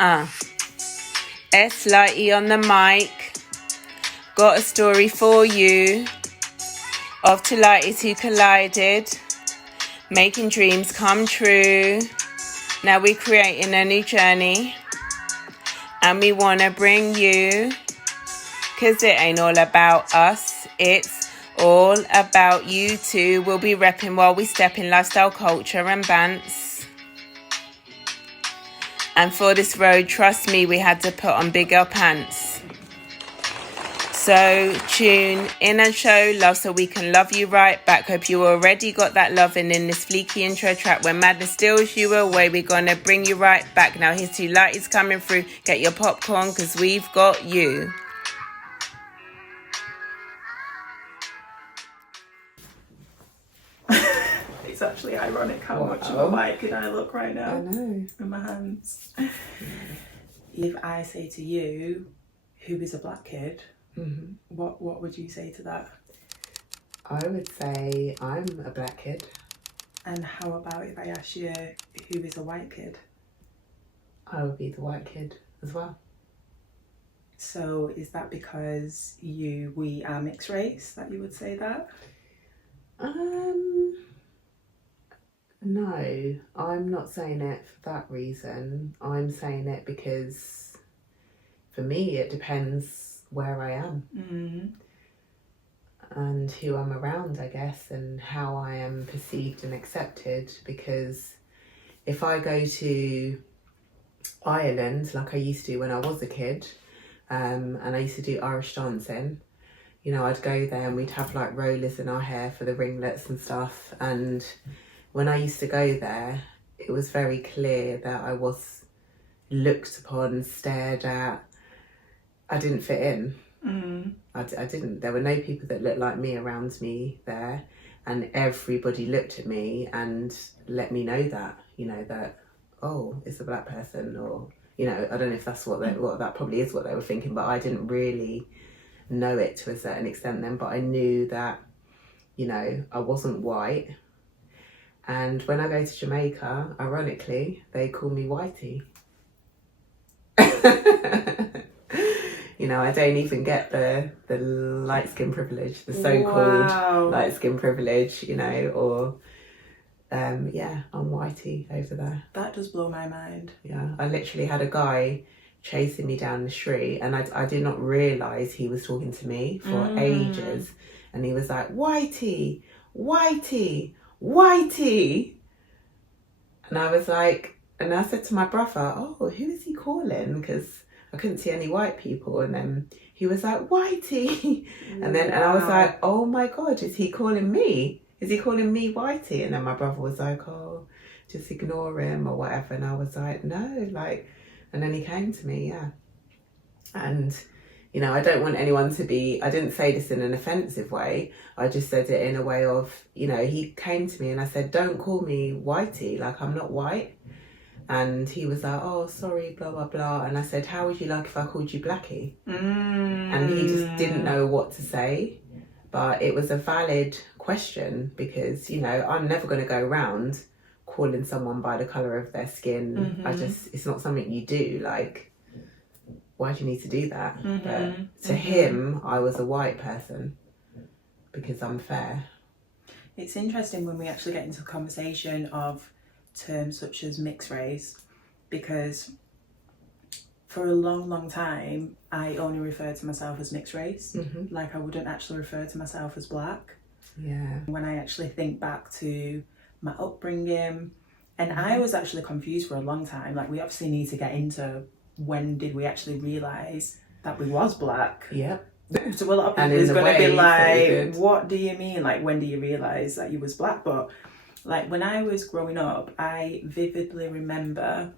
S Lighty on the mic. Got a story for you of two lighties who collided, making dreams come true. Now we're creating a new journey, and we want to bring you, cause it ain't all about us, it's all about you too. We'll be repping while we step in lifestyle, culture and bants. And for this road, trust me, we had to put on bigger pants. So tune in and show love so we can love you right back. Hope you already got that loving in this fleeky intro track. When madness steals you away, we're gonna bring you right back. Now here's two lighties coming through. Get your popcorn, cause we've got you. It's actually ironic how much of a white kid I look right now. I know. In my hands. If I say to you, who is a black kid, what would you say to that? I would say I'm a black kid. And how about if I ask you, who is a white kid? I would be the white kid as well. So is that because we are mixed race that you would say that? No, I'm not saying it for that reason. I'm saying it because for me it depends where I am and who I'm around, I guess, and how I am perceived and accepted. Because if I go to Ireland like I used to when I was a kid, and I used to do Irish dancing, you know, I'd go there and we'd have like rollers in our hair for the ringlets and stuff. And when I used to go there, it was very clear that I was looked upon, stared at. I didn't fit in. I didn't. There were no people that looked like me around me there, and everybody looked at me and let me know that, you know, that, oh, it's a black person, or, you know, I don't know if that's what that probably is what they were thinking, but I didn't really know it to a certain extent then. But I knew that, you know, I wasn't white. And when I go to Jamaica, ironically, they call me Whitey. You know, I don't even get the light skin privilege, the so-called light skin privilege, you know, or yeah, I'm Whitey over there. That does blow my mind. Yeah, I literally had a guy chasing me down the street, and I did not realise he was talking to me for ages. And he was like, Whitey, Whitey, Whitey. And I was like, and I said to my brother, oh, who is he calling? Because I couldn't see any white people. And then he was like, Whitey. And I was like, oh my God, is he calling me? Is he calling me Whitey? And then my brother was like, oh, just ignore him or whatever. And I was like, no, like, and then he came to me, yeah. And, you know, I don't want anyone to be, I didn't say this in an offensive way. I just said it in a way of, you know, he came to me and I said, don't call me Whitey, like I'm not white. And he was like, oh, sorry, blah, blah, blah. And I said, how would you like if I called you Blackie? And he just didn't know what to say. But it was a valid question because, you know, I'm never going to go around calling someone by the colour of their skin. It's not something you do. Like, why do you need to do that? But to him, I was a white person because I'm fair. It's interesting when we actually get into a conversation of terms such as mixed race, because for a long time I only referred to myself as mixed race. Like I wouldn't actually refer to myself as black. Yeah. When I actually think back to my upbringing, and I was actually confused for a long time. Like, we obviously need to get into when did we actually realise that we was black. Yeah. So a lot of people is going to be like, what do you mean? Like, when do you realise that you was black? But like, when I was growing up, I vividly remember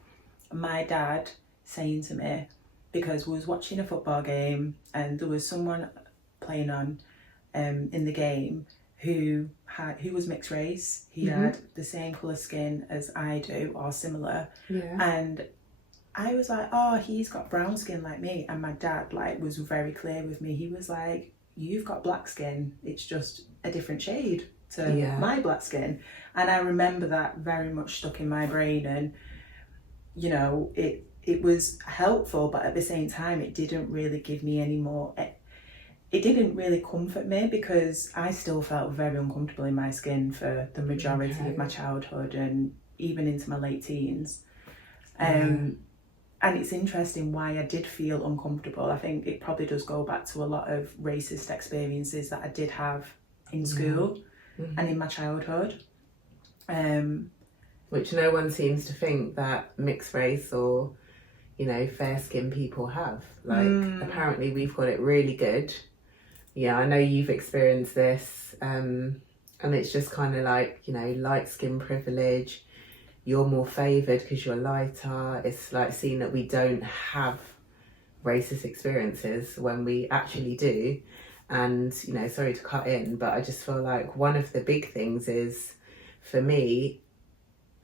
my dad saying to me, because we was watching a football game and there was someone playing on in the game who was mixed race. He had the same colour skin as I do, or similar. Yeah. And I was like, oh, he's got brown skin like me. And my dad like was very clear with me. He was like, you've got black skin. It's just a different shade to my black skin. And I remember that very much stuck in my brain. And, you know, it was helpful, but at the same time, it didn't really give me any more. It didn't really comfort me because I still felt very uncomfortable in my skin for the majority of my childhood and even into my late teens. And it's interesting why I did feel uncomfortable. I think it probably does go back to a lot of racist experiences that I did have in school and in my childhood. Which no one seems to think that mixed race or, you know, fair skinned people have. Like, apparently we've got it really good. Yeah, I know you've experienced this, and it's just kind of like, you know, light skin privilege. You're more favoured because you're lighter. It's like seeing that we don't have racist experiences when we actually do. And, you know, sorry to cut in, but I just feel like one of the big things is, for me,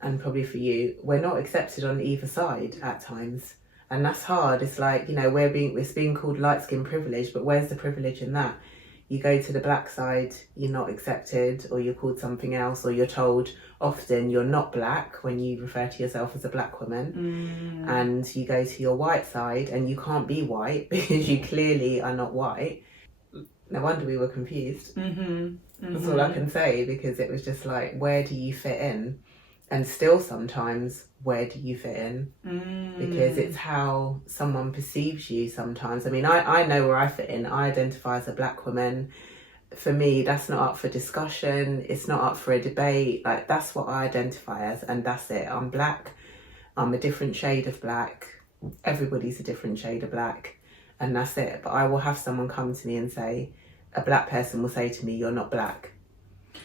and probably for you, we're not accepted on either side at times. And that's hard. It's like, you know, it's being called light skin privilege, but where's the privilege in that? You go to the black side, you're not accepted, or you're called something else, or you're told often you're not black when you refer to yourself as a black woman. And you go to your white side and you can't be white because you clearly are not white. No wonder we were confused. That's all I can say, because it was just like, where do you fit in? And still sometimes, where do you fit in? Because it's how someone perceives you sometimes. I mean, I know where I fit in. I identify as a black woman. For me, that's not up for discussion. It's not up for a debate. Like, that's what I identify as, and that's it. I'm black. I'm a different shade of black. Everybody's a different shade of black. And that's it. But I will have someone come to me and say, a black person will say to me, you're not black.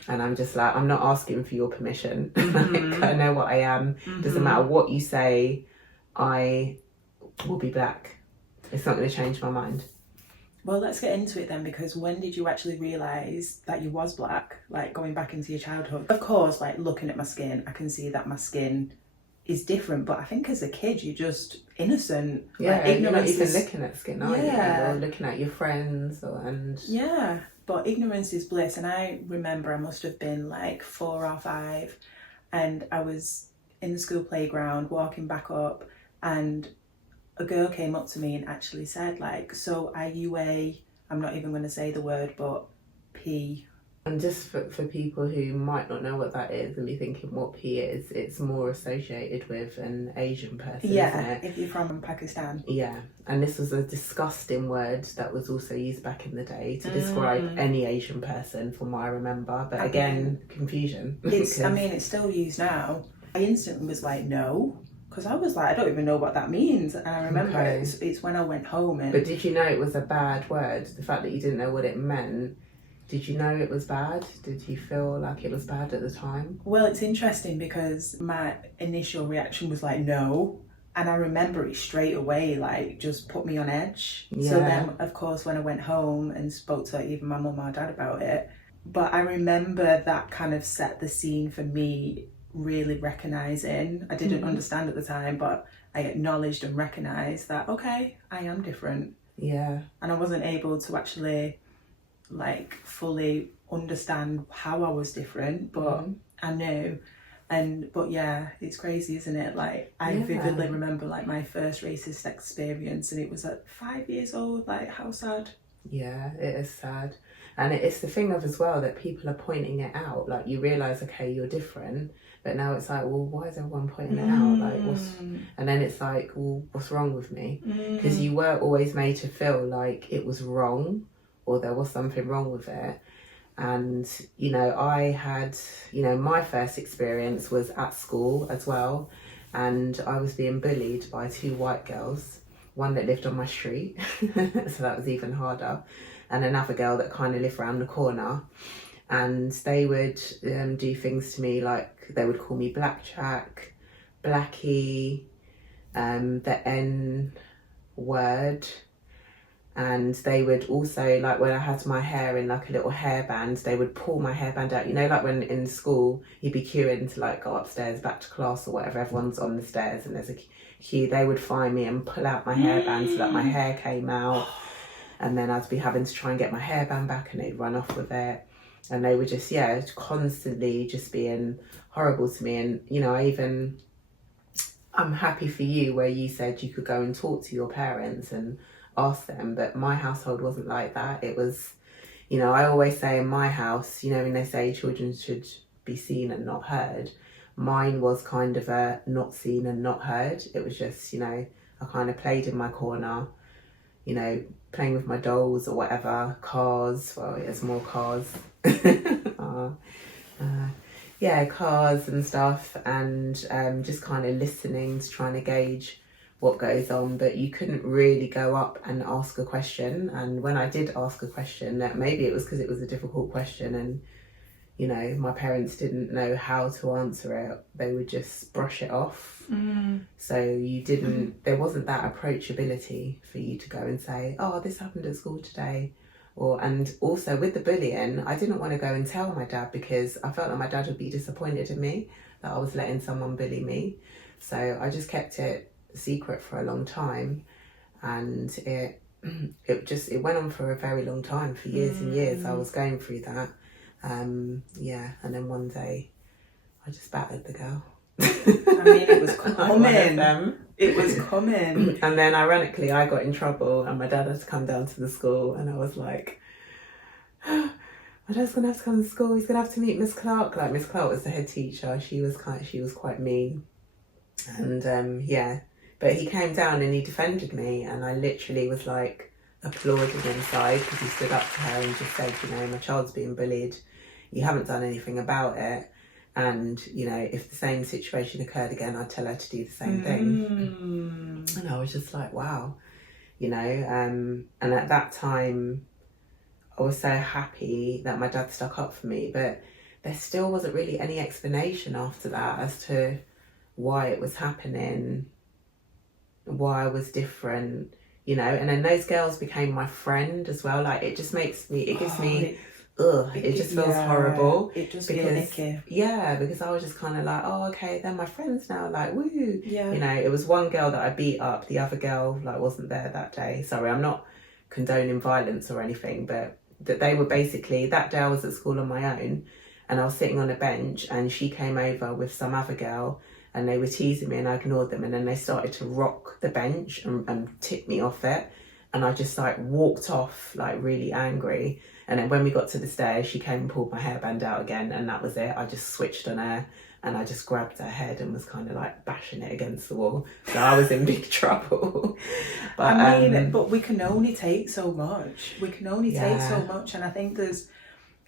And I'm just like, I'm not asking for your permission. Like, I know what I am. Doesn't matter what you say, I will be black. It's not going to change my mind. Well, let's get into it then, because when did you actually realise that you was black? Like, going back into your childhood. Of course, like, looking at my skin, I can see that my skin is different, but I think as a kid you're just innocent. Yeah, like, you're not even looking at skin, are you? Yeah. Or looking at your friends, Yeah, but ignorance is bliss. And I remember I must have been like 4 or 5, and I was in the school playground walking back up, and a girl came up to me and actually said, like, so are you I'm not even going to say the word, but P. And just for people who might not know what that is and be thinking what P is, it's more associated with an Asian person, isn't it? If you're from Pakistan. Yeah, and this was a disgusting word that was also used back in the day to describe any Asian person, from what I remember. But again, confusion. I mean, it's still used now. I instantly was like, no. Because I was like, I don't even know what that means. And I remember it's when I went home. But did you know it was a bad word? The fact that you didn't know what it meant, did you know it was bad? Did you feel like it was bad at the time? Well, it's interesting because my initial reaction was like, no. And I remember it straight away, like, just put me on edge. Yeah. So then, of course, when I went home and spoke to even my mum or dad about it, but I remember that kind of set the scene for me really recognising. I didn't understand at the time, but I acknowledged and recognised that, okay, I am different. Yeah. And I wasn't able to actually, like, fully understand how I was different, but I knew. But yeah, it's crazy, isn't it? Like, I vividly remember, like, my first racist experience, and it was at 5 years old. Like, how sad. Yeah, it is sad. And it's the thing of as well that people are pointing it out. Like, you realise, okay, you're different, but now it's like, well, why is everyone pointing it out? Like, and then it's like, well, what's wrong with me? Because you were always made to feel like it was wrong, or there was something wrong with it. And, you know, I had, you know, my first experience was at school as well. And I was being bullied by 2 white girls, one that lived on my street, so that was even harder, and another girl that kind of lived around the corner. And they would do things to me, like they would call me Blackjack, Blackie, the N word. And they would also, like, when I had my hair in like a little hairband, they would pull my hairband out. You know, like when in school you'd be queuing to like go upstairs back to class or whatever, everyone's on the stairs and there's a queue, they would find me and pull out my hairband so that my hair came out. And then I'd be having to try and get my hairband back and they'd run off with it. And they were just, I'm happy for you where you said you could go and talk to your parents and ask them, but my household wasn't like that. It was, you know, I always say in my house, you know, when they say children should be seen and not heard, mine was kind of a not seen and not heard. It was just, you know, I kind of played in my corner, you know, playing with my dolls or whatever, cars, well, there's more cars. Yeah, cars and stuff, and just kind of listening to trying to gauge what goes on, but you couldn't really go up and ask a question. And when I did ask a question, that maybe it was because it was a difficult question and, you know, my parents didn't know how to answer it, they would just brush it off. So you didn't, there wasn't that approachability for you to go and say, oh, this happened at school today. And also with the bullying, I didn't want to go and tell my dad because I felt like my dad would be disappointed in me that I was letting someone bully me. So I just kept it secret for a long time, and it went on for a very long time, for years and years. I was going through that. And then one day I just battered the girl. I mean, it was coming. It was coming. And then ironically I got in trouble and my dad had to come down to the school, and I was like, my dad's gonna have to come to school, he's gonna have to meet Miss Clark. Like, Miss Clark was the head teacher, she was quite mean. And but he came down and he defended me, and I literally was like applauding inside because he stood up to her and just said, you know, my child's being bullied, you haven't done anything about it. And, you know, if the same situation occurred again, I'd tell her to do the same thing. And I was just like, wow, you know. And at that time, I was so happy that my dad stuck up for me. But there still wasn't really any explanation after that as to why it was happening, why I was different, you know. And then those girls became my friend as well. Like, it just makes me, it gives me... it just feels horrible. It just feels icky. Yeah, because I was just kind of like, oh, okay, they're my friends now, like, woo. Yeah. You know, it was one girl that I beat up, the other girl, like, wasn't there that day. Sorry, I'm not condoning violence or anything, but that they were basically, that day I was at school on my own, and I was sitting on a bench, and she came over with some other girl, and they were teasing me, and I ignored them, and then they started to rock the bench and tip me off it, and I just, like, walked off, like, really angry. And then when we got to the stairs, she came and pulled my hairband out again, and that was it. I just switched on her, and I just grabbed her head and was kind of like bashing it against the wall. So I was in big trouble. But I mean, but we can only take so much. We can only take so much, and I think there's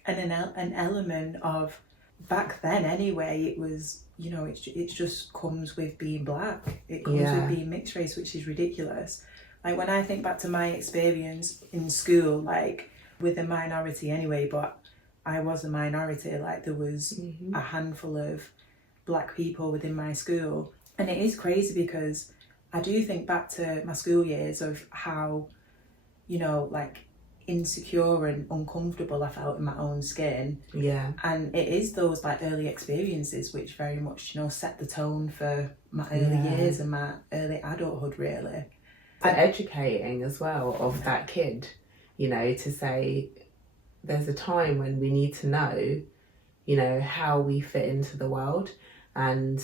an element of, back then anyway, it was, you know, it just comes with being black. It comes with being mixed race, which is ridiculous. Like, when I think back to my experience in school, like, with a minority anyway, but I was a minority, like, there was a handful of black people within my school. And it is crazy because I do think back to my school years of how, you know, like, insecure and uncomfortable I felt in my own skin. Yeah. And it is those, like, early experiences which very much, you know, set the tone for my early years and my early adulthood, really. And educating as well of that kid, you know, to say there's a time when we need to know, you know, how we fit into the world. And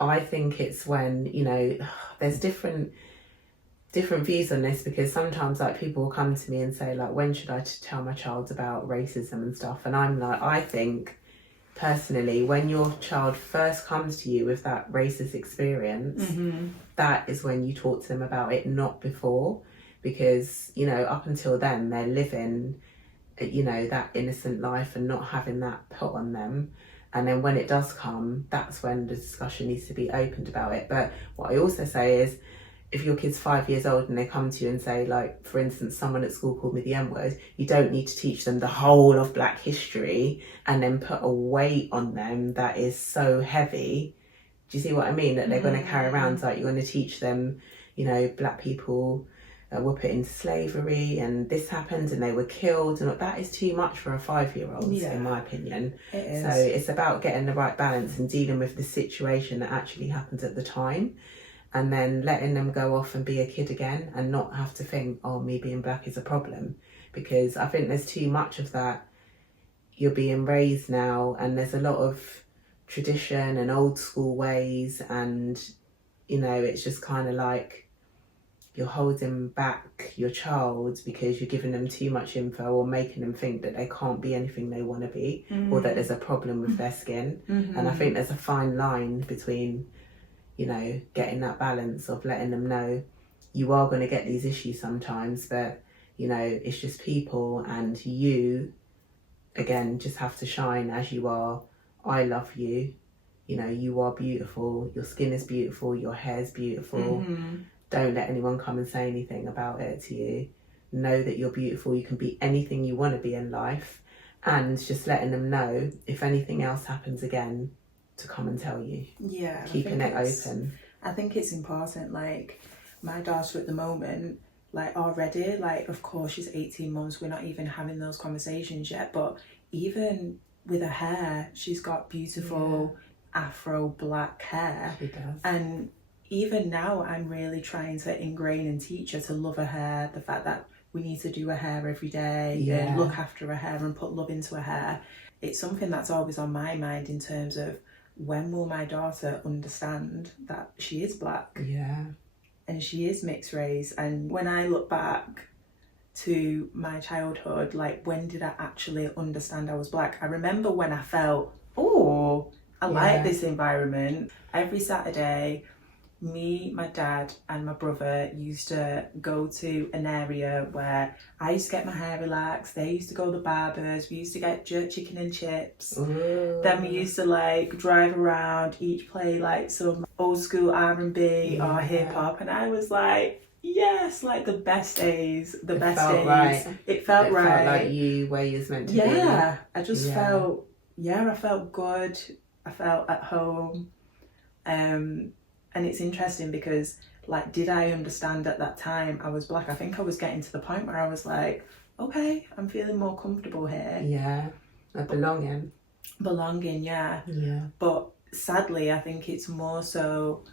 I think it's when, you know, there's different views on this, because sometimes, like, people will come to me and say, like, when should I tell my child about racism and stuff? And I'm like, I think personally, when your child first comes to you with that racist experience, that is when you talk to them about it, not before. Because, you know, up until then, they're living, you know, that innocent life and not having that put on them. And then when it does come, that's when the discussion needs to be opened about it. But what I also say is, if your kid's 5 years old and they come to you and say, like, for instance, someone at school called me the N-word, you don't need to teach them the whole of Black history and then put a weight on them that is so heavy. Do you see what I mean? That they're going to carry around, like, you're going to teach them, you know, Black people were put into slavery and this happened and they were killed, and that is too much for a 5-year-old, in my opinion. It is. So it's about getting the right balance and dealing with the situation that actually happened at the time, and then letting them go off and be a kid again and not have to think, oh, me being black is a problem. Because I think there's too much of that. You're being raised now and there's a lot of tradition and old school ways, and you know, it's just kind of like you're holding back your child because you're giving them too much info or making them think that they can't be anything they want to be, or that there's a problem with their skin. And I think there's a fine line between, you know, getting that balance of letting them know you are going to get these issues sometimes, but, you know, it's just people, and you, again, just have to shine as you are. I love you. You know, you are beautiful. Your skin is beautiful. Your hair's beautiful. Don't let anyone come and say anything about it to you. Know that you're beautiful. You can be anything you want to be in life. And just letting them know, if anything else happens again, to come and tell you. Yeah. Keeping it open. I think it's important. Like, my daughter at the moment, like, already, like, of course, she's 18 months. We're not even having those conversations yet. But even with her hair, she's got beautiful afro black hair. She does. And even now, I'm really trying to ingrain and teach her to love her hair, the fact that we need to do her hair every day and look after her hair and put love into her hair. It's something that's always on my mind in terms of, when will my daughter understand that she is black? Yeah. And she is mixed race. And when I look back to my childhood, like, when did I actually understand I was black? I remember when I felt, oh, I like this environment. Every Saturday, me, my dad and my brother used to go to an area where I used to get my hair relaxed. They used to go to the barbers. We used to get jerk chicken and chips. Ooh. Then we used to, like, drive around, each play like some old school R&B or hip hop. And I was like, yes, like, the best days, the best days. Right. It felt right. It felt like you, where you was meant to be. Yeah, I just felt, I felt good. I felt at home. And it's interesting because, like, did I understand at that time I was black? I think I was getting to the point where I was like, okay, I'm feeling more comfortable here. Yeah, a belonging. Belonging, yeah. But sadly, I think it's more so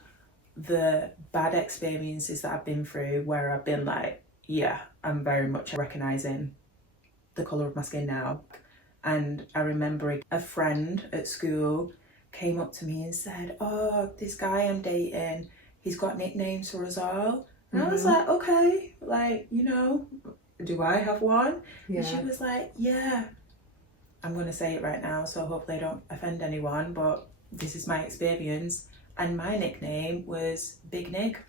the bad experiences that I've been through where I've been like, yeah, I'm very much recognising the colour of my skin now. And I remember a friend at school came up to me and said, oh, this guy I'm dating, he's got nicknames for us all. And I was like, okay, like, you know, do I have one? And she was like, yeah. I'm going to say it right now, so hopefully I don't offend anyone, but this is my experience. And my nickname was Big Nick.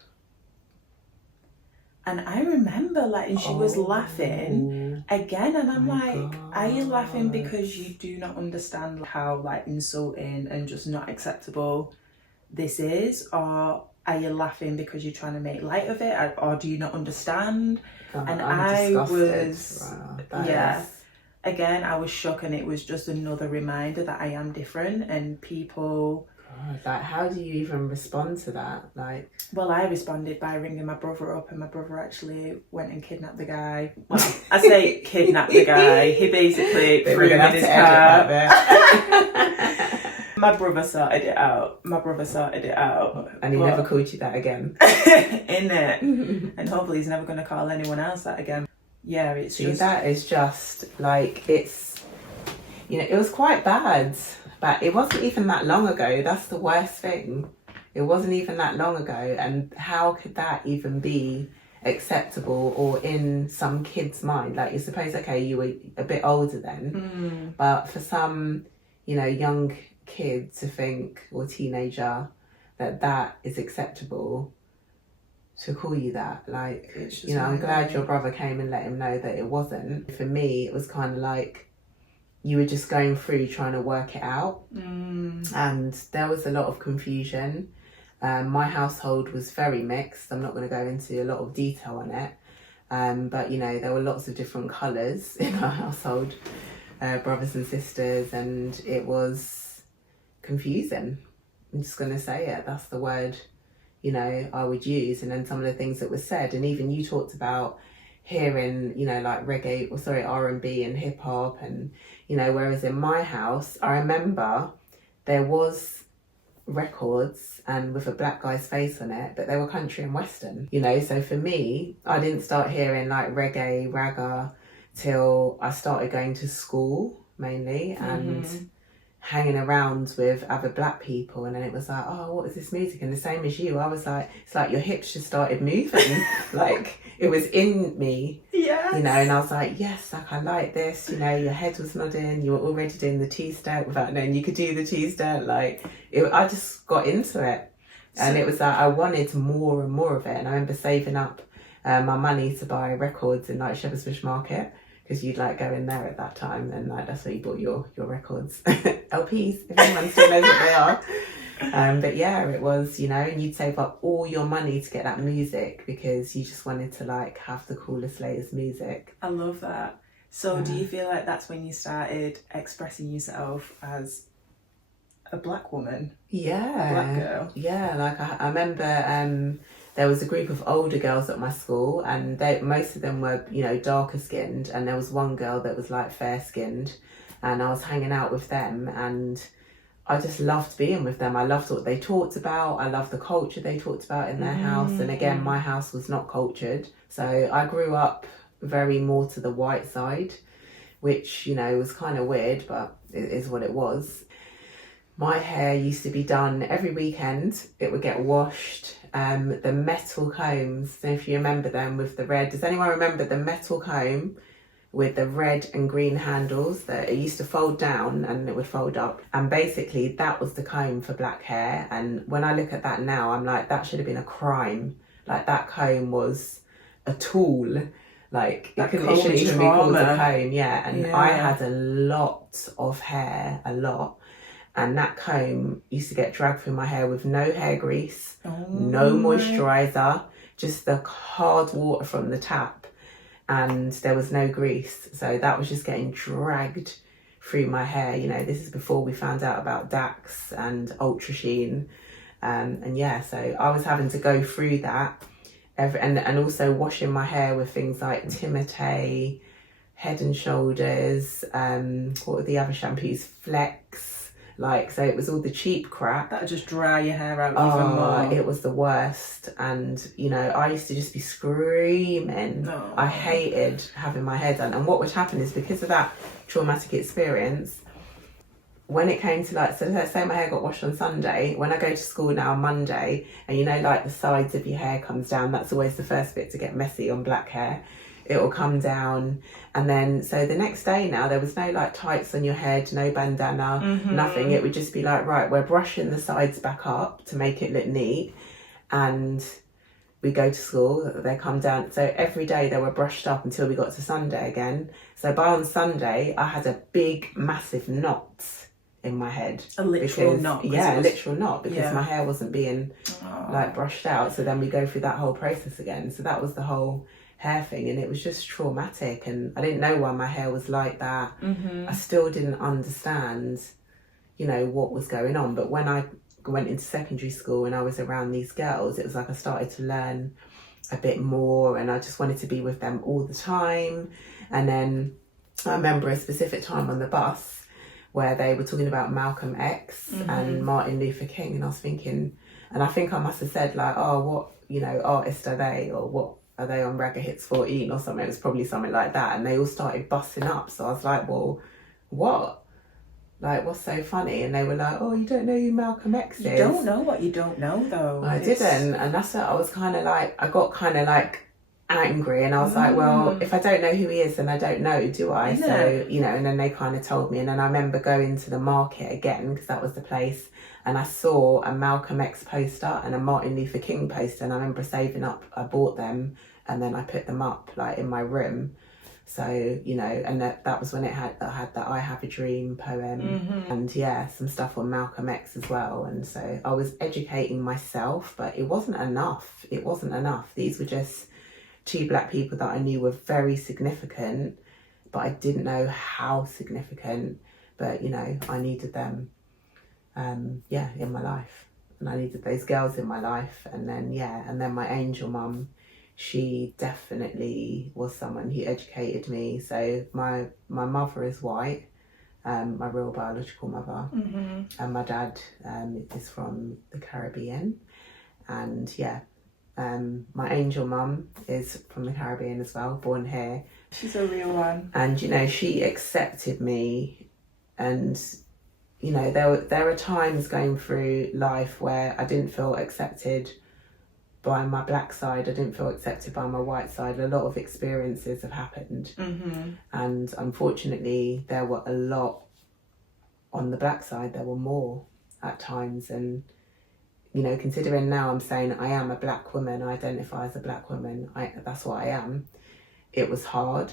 And I remember, like, and she was laughing again, and I'm like, are you laughing because you do not understand how, like, insulting and just not acceptable this is? Or are you laughing because you're trying to make light of it? Or do you not understand? And I was, again, I was shocked, and it was just another reminder that I am different, and people... Like, how do you even respond to that? Like, well, I responded by ringing my brother up, and my brother actually went and kidnapped the guy. Well, I say kidnapped the guy. He basically threw him in his car. My brother sorted it out. And he never called you that again. Innit? And hopefully he's never going to call anyone else that again. Yeah, it's just... that is just, like, it's... You know, it was quite bad. But it wasn't even that long ago. That's the worst thing. It wasn't even that long ago. And how could that even be acceptable or in some kid's mind? Like, you suppose, okay, you were a bit older then. But for some, you know, young kid to think, or teenager, that is acceptable to call you that. Like, you know, I'm glad your brother came and let him know that it wasn't. For me, it was kind of like, you were just going through trying to work it out. And there was a lot of confusion. My household was very mixed. I'm not going to go into a lot of detail on it. But, you know, there were lots of different colours in our household, brothers and sisters, and it was confusing. I'm just going to say it. That's the word, you know, I would use. And then some of the things that were said, and even you talked about hearing, you know, like R&B and hip hop, and, you know, whereas in my house, I remember there was records and with a black guy's face on it, but they were country and western, you know. So for me, I didn't start hearing like reggae, ragga till I started going to school mainly, and hanging around with other black people, and then it was like, oh, what is this music? And the same as you, I was like, it's like your hips just started moving. Like it was in me. Yes. You know, and I was like, yes, like I like this, you know, your head was nodding, you were already doing the T-step without knowing you could do the T-step. Like I just got into it. And it was like I wanted more and more of it. And I remember saving up my money to buy records in like Shepherd's Bush Market, because you'd like go in there at that time, and like that's where you bought your records. LPs, if anyone still knows what they are. But yeah, it was, you know, and you'd save up all your money to get that music because you just wanted to like have the coolest, latest music. I love that. So do you feel like that's when you started expressing yourself as a black woman? Yeah. Black girl? Yeah, like I remember there was a group of older girls at my school, and most of them were, you know, darker skinned, and there was one girl that was like fair skinned, and I was hanging out with them, and I just loved being with them. I loved what they talked about. I loved the culture they talked about in their house. And again, my house was not cultured. So I grew up very more to the white side, which, you know, was kind of weird, but it is what it was. My hair used to be done every weekend. It would get washed. The metal combs, so if you remember them with the red, does anyone remember the metal comb with the red and green handles that it used to fold down and it would fold up? And basically that was the comb for black hair. And when I look at that now, I'm like, that should have been a crime. Like that comb was a tool. Like it shouldn't even be called a comb. Yeah. And I had a lot of hair, a lot. And that comb used to get dragged through my hair with no hair grease, no moisturiser, just the hard water from the tap. And there was no grease. So that was just getting dragged through my hair. You know, this is before we found out about Dax and Ultra Sheen. And yeah, so I was having to go through that. And also washing my hair with things like Timotei, Head and Shoulders, what were the other shampoos? Flex. Like, so it was all the cheap crap. That'd just dry your hair out even more. It was the worst. And, you know, I used to just be screaming. Oh. I hated having my hair done. And what would happen is, because of that traumatic experience, when it came to like, so let's say my hair got washed on Sunday, when I go to school now on Monday, and you know, like the sides of your hair comes down, that's always the first bit to get messy on black hair. It will come down, and then so the next day now there was no like tights on your head, no bandana, nothing. It would just be like, right, we're brushing the sides back up to make it look neat, and we go to school, they come down. So every day they were brushed up until we got to Sunday again. So by on Sunday I had a big massive knot in my head. A literal knot? Yeah, a literal knot, because my hair wasn't being like brushed out. So then we go through that whole process again. So that was the whole hair thing, and it was just traumatic, and I didn't know why my hair was like that. I still didn't understand, you know, what was going on. But when I went into secondary school and I was around these girls, it was like I started to learn a bit more, and I just wanted to be with them all the time. And then I remember a specific time on the bus where they were talking about Malcolm X and Martin Luther King, and I was thinking, and I think I must have said like, oh, what, you know, artist are they, or what are they on Ragga Hits 14 or something? It was probably something like that. And they all started busting up. So I was like, well, what? Like, what's so funny? And they were like, oh, you don't know who Malcolm X is? You don't know what you don't know, though. I didn't. And that's what I was kind of like, I got kind of like angry, and I was like, well, if I don't know who he is, then I don't know, do I? Yeah. So, you know, and then they kind of told me. And then I remember going to the market again, because that was the place, and I saw a Malcolm X poster and a Martin Luther King poster, and I remember saving up, I bought them, and then I put them up like in my room. So, you know, and that was when I had that I Have a Dream poem, and yeah, some stuff on Malcolm X as well. And so I was educating myself, but it wasn't enough. It wasn't enough. These were just two black people that I knew were very significant, but I didn't know how significant. But, you know, I needed them, in my life. And I needed those girls in my life. And then my angel mum, she definitely was someone who educated me. So my mother is white, my real biological mother, and my dad is from the Caribbean. And my angel mum is from the Caribbean as well, born here. She's a real one. And, you know, she accepted me, and, you know, there are times going through life where I didn't feel accepted by my black side, I didn't feel accepted by my white side. A lot of experiences have happened, and unfortunately there were a lot on the black side. There were more at times, and you know, considering now I'm saying I am a black woman, I identify as a black woman, that's what I am. It was hard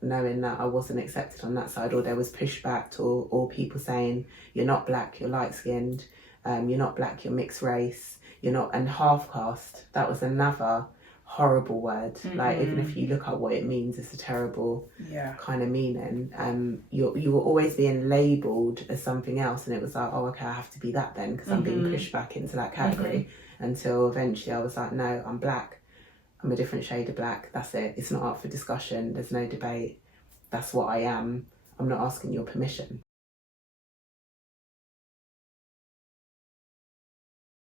knowing that I wasn't accepted on that side, or there was pushback, or people saying you're not black, you're light skinned, you're not black, you're mixed race, you're not, and half caste. That was another horrible word. Like, even if you look at what it means, it's a terrible kind of meaning. You were always being labelled as something else, and it was like, oh, okay, I have to be that then, because I'm being pushed back into that category, until eventually I was like, no, I'm black, I'm a different shade of black, that's it. It's not up for discussion, there's no debate, that's what I am. I'm not asking your permission.